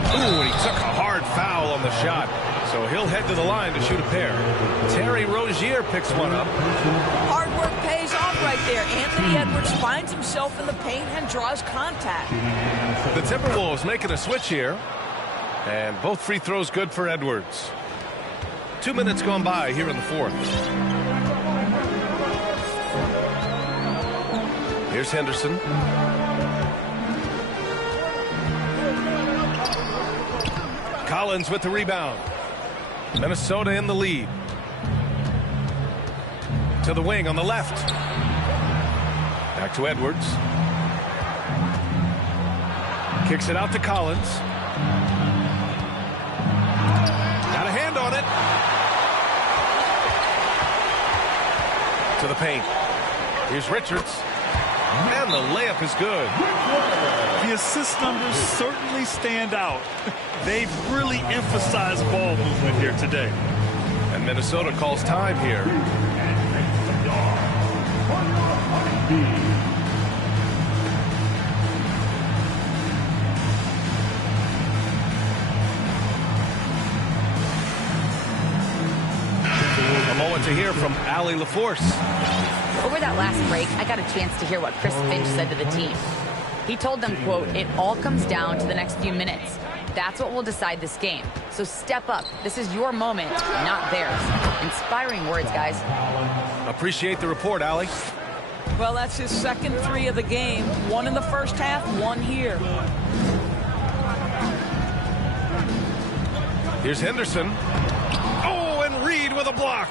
Ooh, and he took a hard foul on the shot. So he'll head to the line to shoot a pair. Terry Rozier picks one up. Hard work pays off right there. Anthony Edwards finds himself in the paint and draws contact. The Timberwolves making a switch here. And both free throws good for Edwards. 2 minutes gone by here in the fourth. Here's Henderson. Collins with the rebound. Minnesota in the lead. To the wing on the left. Back to Edwards. Kicks it out to Collins. Got a hand on it. To the paint. Here's Richards. And the layup is good. The assist numbers certainly stand out. They've really emphasized ball movement here today. And Minnesota calls time here. A moment to hear from Allie LaForce. Over that last break, I got a chance to hear what Chris Finch said to the team. He told them, quote, "It all comes down to the next few minutes. That's what will decide this game. So step up. This is your moment, not theirs." Inspiring words, guys. Appreciate the report, Allie. Well, that's his second 3 of the game. 1 in the first half, 1 here. Here's Henderson. Oh, and Reed with a block.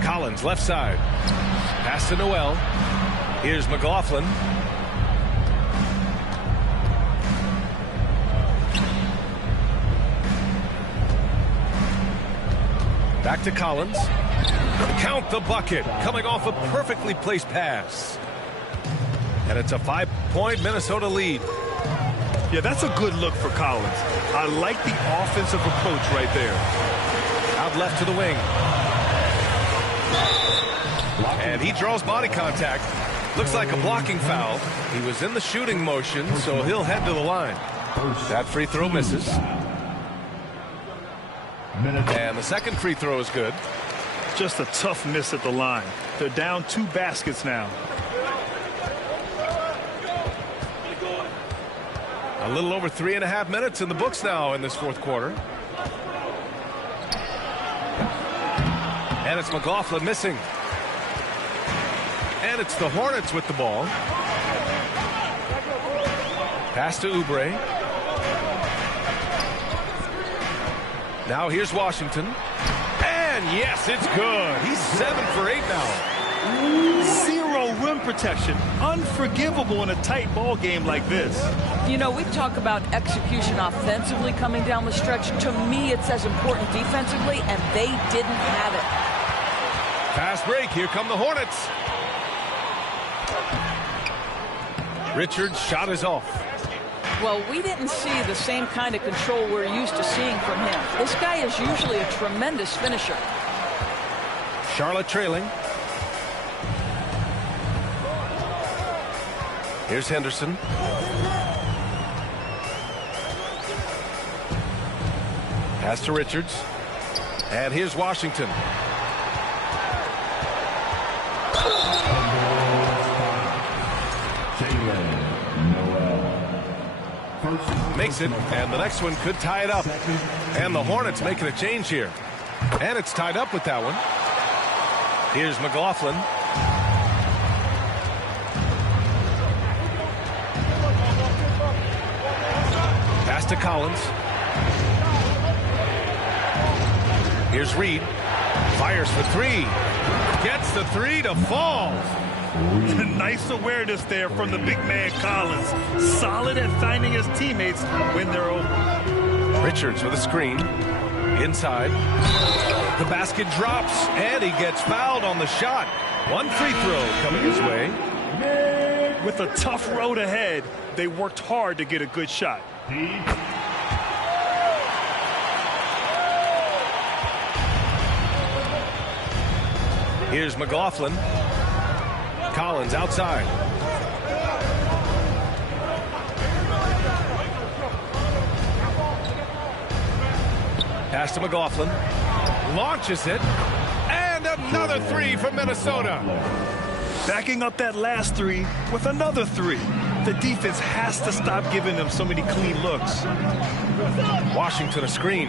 Collins, left side. Pass to Noel. Here's McLaughlin. Back to Collins. Count the bucket. Coming off a perfectly placed pass. And it's a 5-point Minnesota lead. Yeah, that's a good look for Collins. I like the offensive approach right there. Out left to the wing. And he draws body contact. Looks like a blocking foul. He was in the shooting motion, so he'll head to the line. That free throw misses. And the second free throw is good. Just a tough miss at the line. They're down 2 baskets now. A little over 3.5 minutes in the books now in this fourth quarter. And it's McLaughlin missing. And it's the Hornets with the ball. Pass to Oubre. Now here's Washington. And yes, it's good. He's 7 for 8 now. 0 rim protection. Unforgivable in a tight ball game like this. You know, we talk about execution offensively coming down the stretch. To me, it's as important defensively, and they didn't have it. Fast break. Here come the Hornets. Richard's shot is off. Well, we didn't see the same kind of control we're used to seeing from him. This guy is usually a tremendous finisher. Charlotte trailing. Here's Henderson. Pass to Richards. And here's Washington. Makes it, and the next one could tie it up. And the Hornets making a change here. And it's tied up with that one. Here's McLaughlin. Pass to Collins. Here's Reed. Fires for 3. Gets the 3 to fall. Nice awareness there from the big man Collins. Solid at finding his teammates when they're open. Richards with a screen. Inside. The basket drops, and he gets fouled on the shot. One free throw coming his way. With a tough road ahead, they worked hard to get a good shot. Here's McLaughlin. Collins outside. Pass to McLaughlin. Launches it. And another three from Minnesota. Backing up that last three with another three. The defense has to stop giving them so many clean looks. Washington a screen.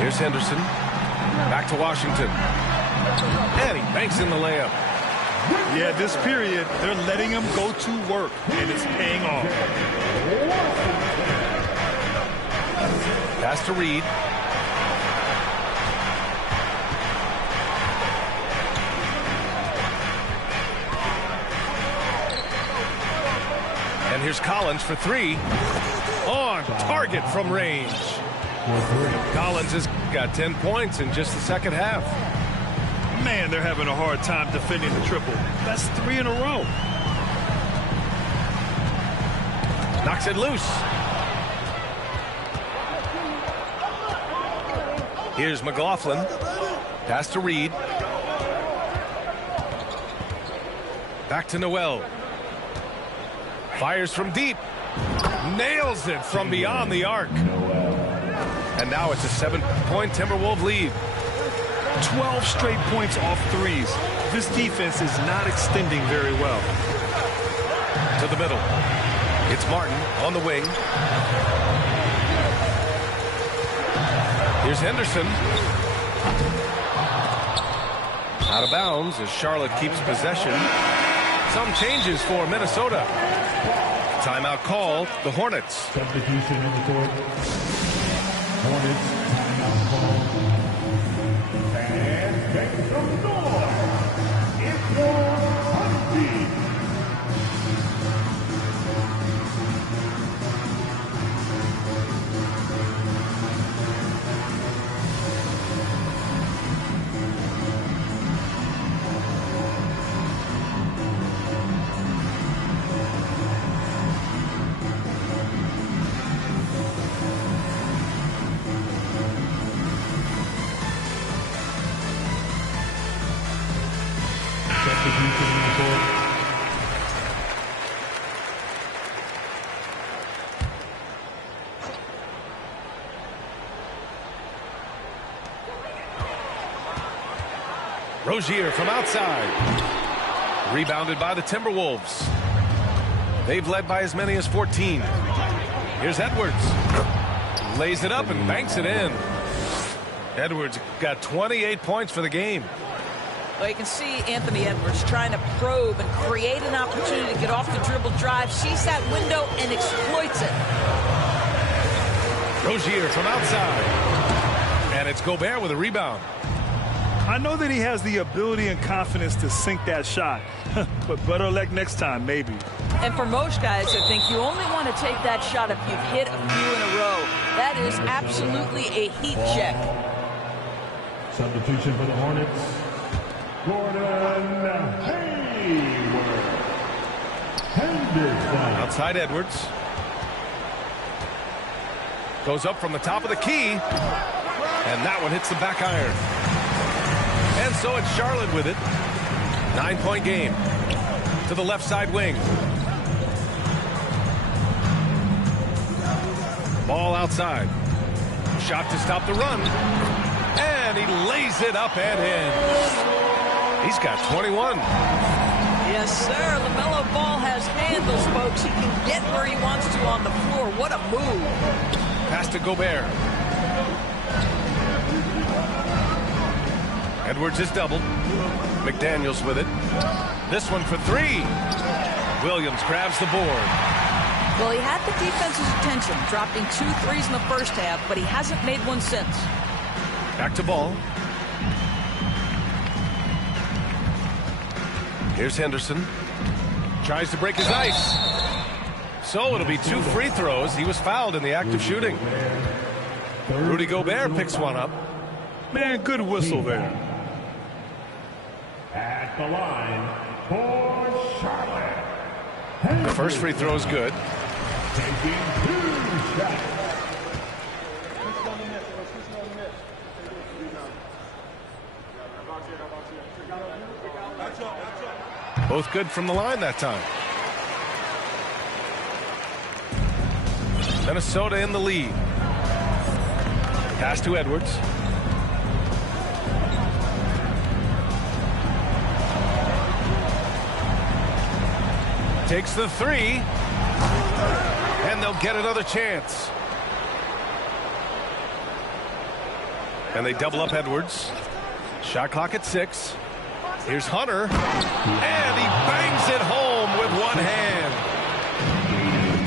Here's Henderson. Back to Washington. And he banks in the layup. Yeah, this period, they're letting him go to work, and it's paying off. Pass to Reed. And here's Collins for three. On target from range. Collins has got 10 points in just the second half. Man, they're having a hard time defending the triple. That's 3 in a row. Knocks it loose. Here's McLaughlin. Pass to Reed. Back to Noel. Fires from deep. Nails it from beyond the arc. And now it's a 7-point Timberwolves lead. 12 straight points off threes. This defense is not extending very well. To the middle. It's Martin on the wing. Here's Henderson. Out of bounds as Charlotte keeps possession. Some changes for Minnesota. Timeout call, the Hornets. Substitution in the court. Hornets timeout call. And make some noise. It's your Honeybee. Rozier from outside. Rebounded by the Timberwolves. They've led by as many as 14. Here's Edwards. Lays it up and banks it in. Edwards got 28 points for the game. Well, you can see Anthony Edwards trying to probe and create an opportunity to get off the dribble drive. Sees that window and exploits it. Rozier from outside. And it's Gobert with a rebound. I know that he has the ability and confidence to sink that shot, but better luck next time, maybe. And for most guys, I think you only want to take that shot if you've hit a few in a row. That is absolutely a heat check. Substitution for the Hornets. Gordon Hayward. Henderson. Outside Edwards. Goes up from the top of the key. And that one hits the back iron. And so it's Charlotte with it. 9-point game. To the left side wing. Ball outside. Shot to stop the run. And he lays it up and in. He's got 21. Yes, sir. LaMelo Ball has handles, folks. He can get where he wants to on the floor. What a move. Pass to Gobert. Edwards is doubled. McDaniels with it. This one for three. Williams grabs the board. Well, he had the defense's attention, dropping 2 threes in the first half, but he hasn't made one since. Back to Ball. Here's Henderson. Tries to break his ice. So it'll be 2 free throws. He was fouled in the act of shooting. Rudy Gobert picks one up. Man, good whistle there. At the line for Charlotte. The first free throw is good. Taking 2 shots. Both good from the line that time. Minnesota in the lead. Pass to Edwards. Takes the 3. And they'll get another chance. And they double up Edwards. Shot clock at 6. Here's Hunter. And he bangs it home with one hand.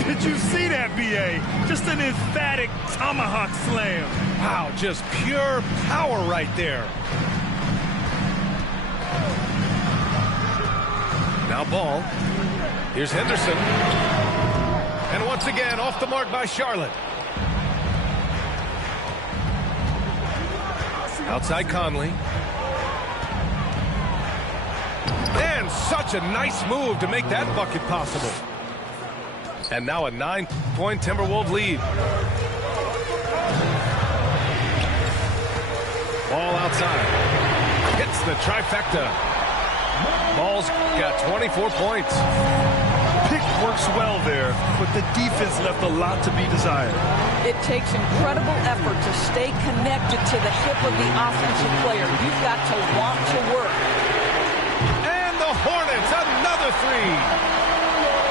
Did you see that, B.A.? Just an emphatic tomahawk slam. Wow, just pure power right there. Now ball. Here's Henderson. And once again, off the mark by Charlotte. Outside Conley. And such a nice move to make that bucket possible. And now a 9-point Timberwolves lead. Ball outside. Hits the trifecta. Ball's got 24 points. Pick works well there, but the defense left a lot to be desired. It takes incredible effort to stay connected to the hip of the offensive player. You've got to want to work. And the Hornets, another 3.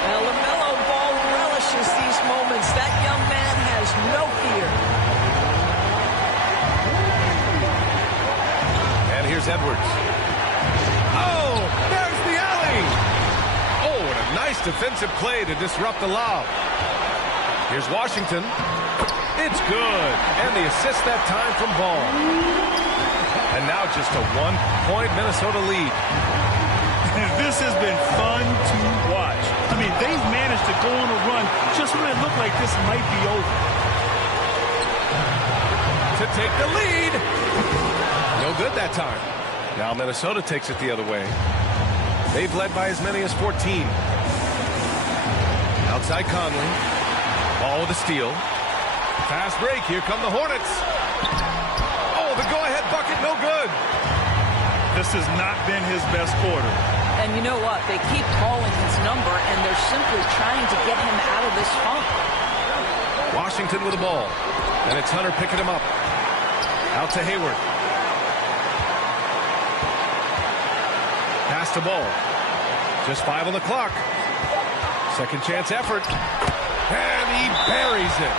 Now, LaMelo Ball relishes these moments. That young man has no fear. And here's Edwards. Oh, there's the alley. Oh, and a nice defensive play to disrupt the lob. Here's Washington. It's good. And the assist that time from Ball. And now just a 1-point Minnesota lead. And this has been fun to watch. I mean, they've managed to go on a run just when it looked like this might be over. To take the lead. No good that time. Now Minnesota takes it the other way. They've led by as many as 14. Outside Conley. Ball with a steal. Fast break. Here come the Hornets. Oh, the go-ahead bucket, no good. This has not been his best quarter. And you know what? They keep calling his number, and they're simply trying to get him out of this funk. Washington with the ball. And it's Hunter picking him up. Out to Hayward. Pass to Ball. Just 5 on the clock. Second chance effort. And he buries it.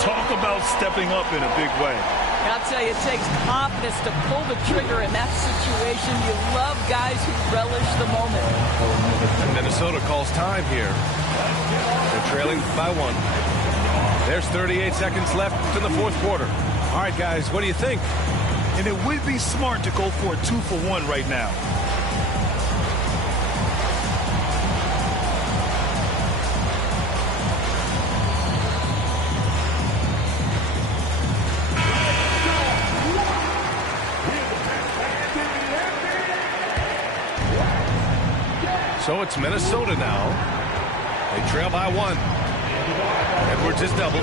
Talk about stepping up in a big way. I'll tell you, it takes confidence to pull the trigger in that situation. You love guys who relish the moment. And Minnesota calls time here. They're trailing by 1. There's 38 seconds left in the fourth quarter. All right, guys, what do you think? And it would be smart to go for a 2-for-1 right now. So it's Minnesota now. They trail by 1. Edwards is doubled.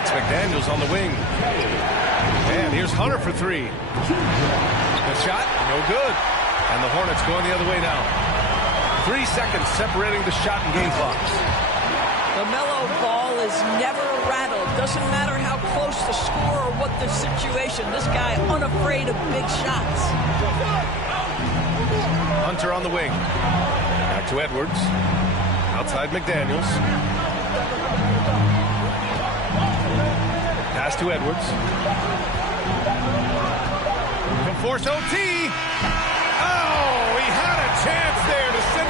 It's McDaniels on the wing. And here's Hunter for 3. The shot, no good. And the Hornets going the other way now. 3 seconds separating the shot and game clocks. LaMelo Ball is never rattled. Doesn't matter how close the score or what the situation. This guy unafraid of big shots. Hunter on the wing. Back to Edwards. Outside McDaniels. Pass to Edwards. Can force OT. Oh, he had a chance there to save